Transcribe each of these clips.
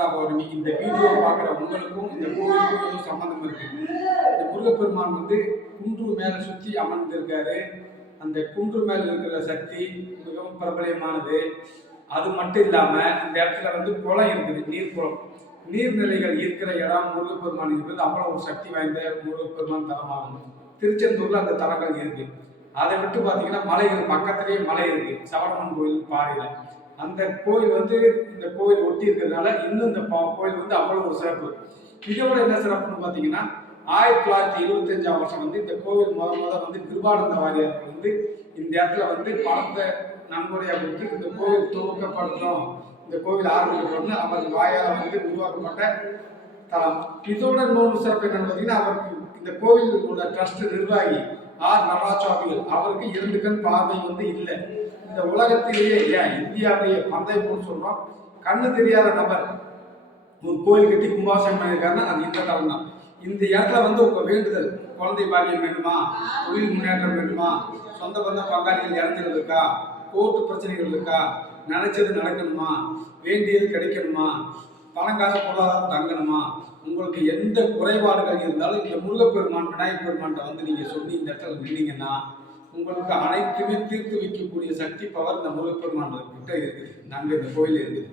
சித்ரா பௌர்ணமி. இந்த வீடியோ பார்க்குற உங்களுக்கும் இந்த கோவிலுக்கும் ஏதோ சம்மந்தம் இருக்கு. இந்த முருகப்பெருமான் வந்து குன்று மேலே சுற்றி அமர்ந்திருக்காரு. அந்த குன்று மேலே இருக்கிற சக்தி மிகவும் பிரபலமானது. அது மட்டும் இல்லாமல் இந்த இடத்துல வந்து குளம் இருக்குது, நீர்க்குளம். நீர்நிலைகள் இருக்கிற இடம் முருகப்பெருமான் இருக்கிறது. அவ்வளோ ஒரு சக்தி வாய்ந்த முருகப்பெருமான் தலமாகும். திருச்செந்தூர்ல அந்த தலங்கள் இருக்கு. அதை விட்டு பார்த்தீங்கன்னா மலைகள் பக்கத்திலேயே மலை இருக்கு, சவணமன் கோயில் பாறையில. அந்த கோயில் வந்து இந்த கோயில் ஒட்டி இருக்கிறதுனால இன்னும் இந்த கோயில் வந்து அவ்வளோ ஒரு சிறப்பு. இதோட என்ன சிறப்புன்னு பார்த்தீங்கன்னா 1925ஆம் வருஷம் வந்து இந்த கோவில் முத வந்து கிருபானந்த வாரியார் வந்து இந்த இடத்துல வந்து பணத்தை நன்கொடையாக கொடுத்து இந்த கோவில் துவக்கப்படுத்தோம், இந்த கோவில் ஆரம்பிக்கணும்னு அவர் வாயால் வந்து உருவாக்கப்பட்ட தலம். இதோட இன்னொன்று சிறப்பு என்னன்னு பார்த்தீங்கன்னா அவருக்கு இந்த கோவிலோட ட்ரஸ்ட் நிர்வாகி நடராஜாவிகள் அவருக்கு 2 கண் பார்வை வந்து இல்லை. இந்த உலகத்திலேயே இந்தியாவிலேயே பந்தை போட்டு சொல்றோம், கண்ணு தெரியாத நபர் ஒரு கோயில் கட்டி கும்பாசனம் பண்ணியிருக்காருன்னா அது இந்த தலம் தான். இந்த இடத்துல வந்து உங்க வேண்டுதல், குழந்தை பாக்கியம் வேண்டுமா, தொழில் முன்னேற்றம் வேண்டுமா, சொந்த பந்த பங்காளிகள் இறந்துகள் இருக்கா, கோர்ட்டு பிரச்சனைகள் இருக்கா, நினைச்சது நடக்கணுமா, வேண்டியது கிடைக்கணுமா, பணங்காசு பொருளாதாரம் தங்கணுமா, உங்களுக்கு எந்த குறைபாடுகள் இருந்தாலும் இந்த முருகப்பெருமான் விநாயகர் பெருமான்கிட்ட வந்து நீங்க சொல்லி இந்த இடத்துல நின்னீங்கன்னா உங்களுக்கு அனைத்துமே தீர்த்து வைக்கக்கூடிய சக்தி பவர் இந்த முருகப்பெருமான் கிட்ட இருக்குது. நாங்கள் இந்த கோயில் இருக்குது.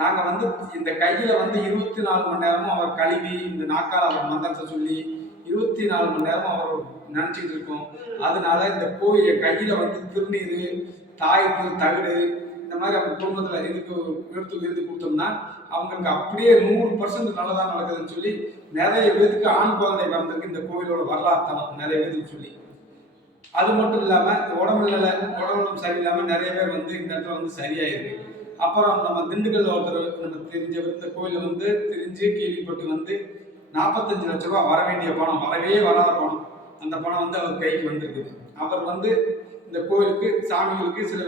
நாங்கள் வந்து இந்த கையில வந்து 24 மணி நேரமும் அவர் கழுவி இந்த நாக்கால் அவர் மந்திரத்தை சொல்லி 24 மணி நேரமும் அவர் நினைச்சிட்டு இருக்கோம். அதனால இந்த கோயில் கையில வந்து திருநீர், தாய்க்கு தகுடு இந்த மாதிரி அவங்க குடும்பத்தில் இதுக்கு எடுத்து எழுதி கொடுத்தோம்னா அவங்களுக்கு அப்படியே 100% நல்லதாக நடக்குதுன்னு சொல்லி நிறைய பேருக்கு ஆண் குழந்தை பிறந்திருக்கு இந்த கோவிலோட வரலாற்று நிறைய பேருக்கு சொல்லி. அது மட்டும் இல்லாமல் உடம்பு சரியில்லாமல் நிறைய பேர் வந்து இந்த இடத்துல வந்து சரியாயிருக்கு. அப்புறம் நம்ம திண்டுக்கல்ல ஒருத்தர் நம்ம தெரிஞ்சவர் இந்த கோயிலை வந்து தெரிஞ்சு கேள்விப்பட்டு வந்து 45 லட்ச ரூபா வர வேண்டிய பணம், வரவே வராத பணம், அந்த பணம் வந்து அவர் கைக்கு வந்திருக்குது. அவர் வந்து இந்த கோயிலுக்கு சாமிகளுக்கு சில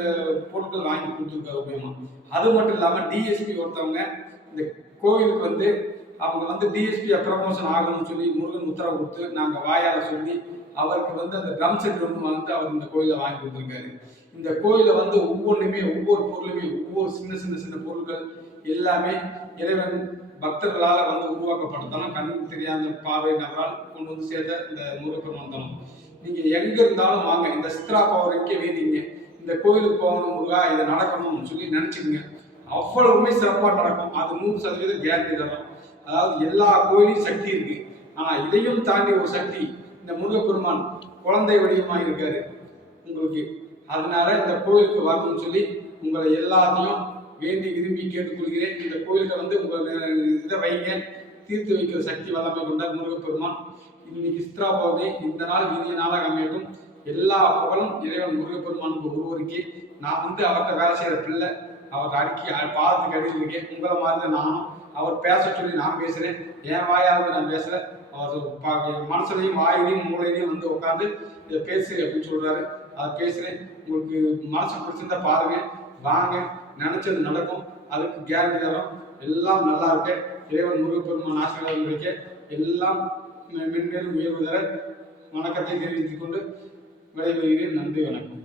பொருட்கள் வாங்கி கொடுத்துருக்காரு உபயோகமா. அது மட்டும் இல்லாமல் டிஎஸ்பி ஒருத்தவங்க இந்த கோயிலுக்கு வந்து அவங்க வந்து டிஎஸ்பி ப்ரமோஷன் ஆகணும்னு சொல்லி முருகன் உத்தரவு கொடுத்து நாங்கள் வாயால் சொல்லி அவருக்கு வந்து அந்த ட்ரம் செட் வந்து அவர் இந்த கோயிலில் வாங்கி கொடுத்துருக்காரு. இந்த கோயிலை வந்து ஒவ்வொன்றுமே ஒவ்வொரு பொருளுமே ஒவ்வொரு சின்ன பொருட்கள் எல்லாமே இறைவன் பக்தர்களால் வந்து உருவாக்கப்பட்டதாலும் கண் தெரியாத பார்வை நபரால் கொண்டு வந்து சேர்த்த இந்த முருகப்பெருமான் தலம். நீங்க எங்க இருந்தாலும் வாங்க, இந்த சித்ரா பௌர்ணமிக்கே வேண்டிங்க இந்த கோயிலுக்கு போகணும், முருகா இதை நடக்கணும்னு சொல்லி நினைச்சுக்கோங்க. அவ்வளவுமே சிறப்பாக நடக்கும். அது 100% கேரண்டி தரும். அதாவது எல்லா கோயிலையும் சக்தி இருக்கு, ஆனா இதையும் தாண்டி ஒரு சக்தி இந்த முருகப்பெருமான் குழந்தை வடிவமாக இருக்காரு உங்களுக்கு. அதனால இந்த கோயிலுக்கு வரணும்னு சொல்லி உங்களை எல்லாத்தையும் வேண்டி விரும்பி கேட்டுக்கொள்கிறேன். இந்த கோயிலுக்கு வந்து உங்கள் இதை வைங்க, தீர்த்து வைக்கிற சக்தி வல்லமை கொண்ட முருகப்பெருமான். இன்னைக்கு சித்ரா பௌர்ணமி, இந்த நாள் இனிய நாளாக அமையட்டும். எல்லா புகழும் இறைவன் முருகப்பெருமானுக்கு ஒருவருக்கே. நான் வந்து அவர்கிட்ட வேலை செய்கிற பிள்ளை, அவர் பாதத்துக்கு அடியில் இருக்கேன். உங்களை மாதிரி தான் நானும். அவர் பேச சொல்லி நான் பேசுகிறேன், என் வாயாவது நான் பேசுகிறேன். அவர் மனசுலையும் வாயிலையும் மூளையிலையும் வந்து உட்காந்து இதை பேசு அப்படின்னு சொல்கிறாரு, அதை பேசுகிறேன். உங்களுக்கு மனசு பிடிச்சிருந்தா பாருங்க, வாங்க, நினைச்சது நடக்கும். அதுக்கு கேரண்டி தரோம். எல்லாம் நல்லா இருக்கு. இறைவன் முருகப்பெருமான் ஆசீர்வாதம் கிடைக்க எல்லாம் மென்மேலும் உயர்வு தர வணக்கத்தை தெரிவித்துக் கொண்டு விடைபெறுகிறேன். நன்றி, வணக்கம்.